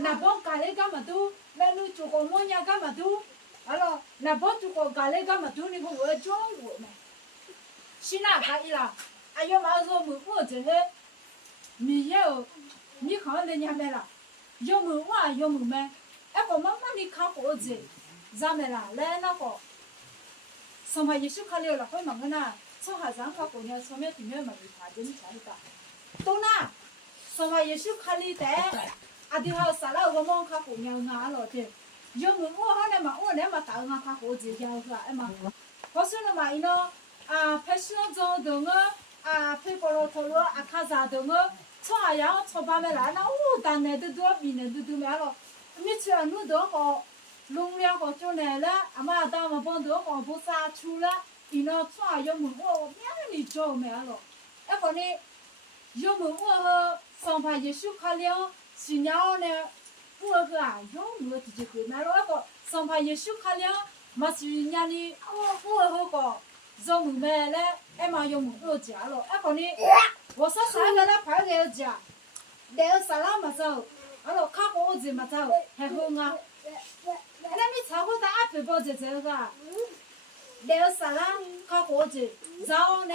那帮家里干嘛都，那你做个么样干嘛都，完了，那帮做个家里干嘛都，你个我装我们，是哪个伊啦？哎呀妈说我这个，没有，你看人家没啦，要么我要么没，哎个妈妈你看我这，咱们啦来那个，上海也是看了了，会忙个呐，上海咱看过呢，上面地面嘛一看真才的，懂啦？上海也是看了的。啊，对哈，啥了我忙看过娘伢了的，要么我好那嘛，我那嘛大伢看过这家伙哎嘛，好说了嘛，伊喏啊，拍戏那种的我啊，拍过了头了啊，看啥的我，从下样从旁边来，那我当年都多比年都买了，你吃弄多好，弄两个就来了，啊嘛当嘛帮多好不杀出了，伊喏从下样么我面里就买了，哎个呢，要么我和上班也是看了。新娘呢，我个啊，要么直接回买了那个，上班也是看了，嘛是人家的，我那个，要么买了，哎嘛要么我家了，哎个呢，我说啥个那牌个家，那啥那么走，完了看我怎么走，还好啊，那你查过打皮包这个个，那啥那看我这，然后呢，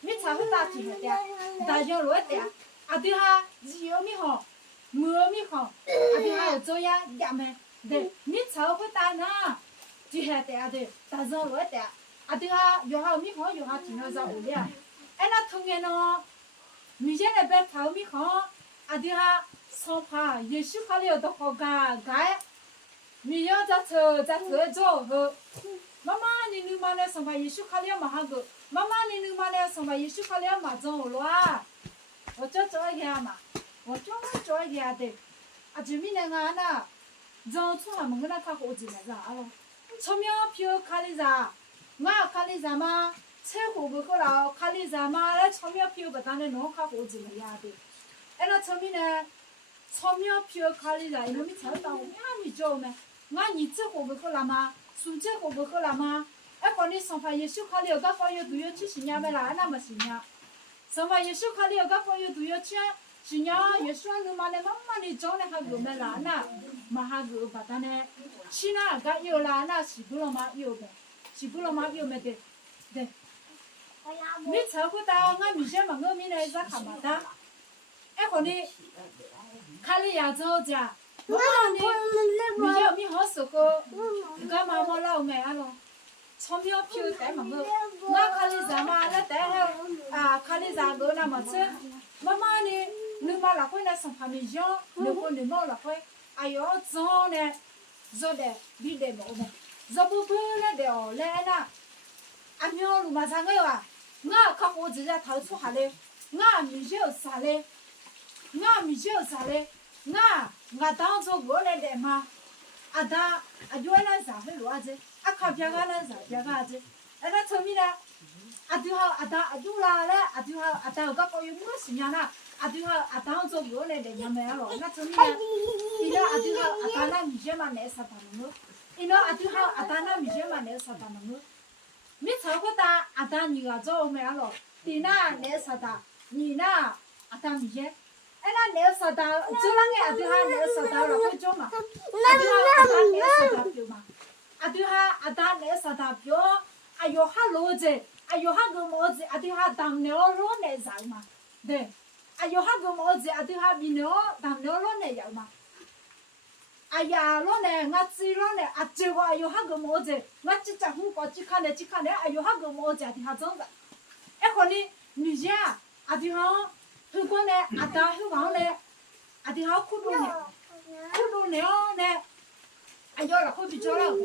你查过打几个的，大家罗的。啊，对哈，有米好，没米好，啊对哈，做呀也没，对，你炒会打呢，就还得啊对，打上来的，啊对哈，有哈米好，有哈听到在屋里啊，哎那同样呢，米现在别炒米好，啊对哈，上爬也是爬了都好干，米要在做和，妈妈你妈那上爬也是爬了嘛哈个，妈妈你妈那上爬也是爬了嘛做了啊。我做一下嘛，我做一下的，啊，这边那个呢，让从他们那看好几来着，啊咯，从苗票看的啥，我看的啥嘛，菜货不好了，看的啥嘛，那从苗票不当然弄看好几来呀的，哎，那从边呢，从苗票看的啥，因为菜到我你做没，我你这货不好了吗？蔬菜货不好了吗？哎，关你上班也是看了，个朋友都要去新疆没啦，那么新疆。上班也是看了，个朋友都要去，新娘也说你妈的妈妈的找的还够没啦呢，嘛还够把他呢，去哪个有啦那洗不了吗？有没？洗不了吗？有没得？对。你炒过的，我米线嘛，我米来咋看嘛的？哎，可你看了呀之后家，妈妈你米要米好时候，干妈妈老买啊咯。从苗票带嘛个，我看你啥嘛，那带还啊，看你啥个那么吃，妈妈呢，你妈那会那上旁边养，你个你妈那会，哎呦，早呢，早的比的冇么，早不不那的来那，啊苗路嘛啥个哇，我看我直接投出下来，我米就啥嘞，我米就啥嘞，我当初我来的嘛，啊当啊就那啥会罗子。啊，看别个那啥，别个子，哎，那后面呢？啊，对好，啊当啊就啦嘞，啊对好，啊当个朋友我新娘啦，啊对好，啊当做我来的也没了，那后面呢？伊拉啊对好，啊当那米线嘛来啥他们个，伊拉啊对好，啊当那米线嘛来啥他们个，你炒个蛋啊当你个做没了，你那来啥的，你那啊当米线。哎，那来啥的，做那个啊对哈来啥的了会做嘛？啊对哈啊当来啥的做嘛？啊对哈，啊当来啥大票，啊有哈骡子，啊有哈个帽子，啊对哈当牛肉来啥嘛？对，啊有哈个帽子，啊对哈比牛当牛肉来要嘛？哎呀，肉呢，我吃肉呢，啊这个啊有哈个帽子，我只只红包只看的，啊有哈个帽子，啊对哈装的，哎可你女些啊对哈，后光呢，啊当后光呢，啊对哈裤衩呢，裤衩呢，哎呀，那会比较了。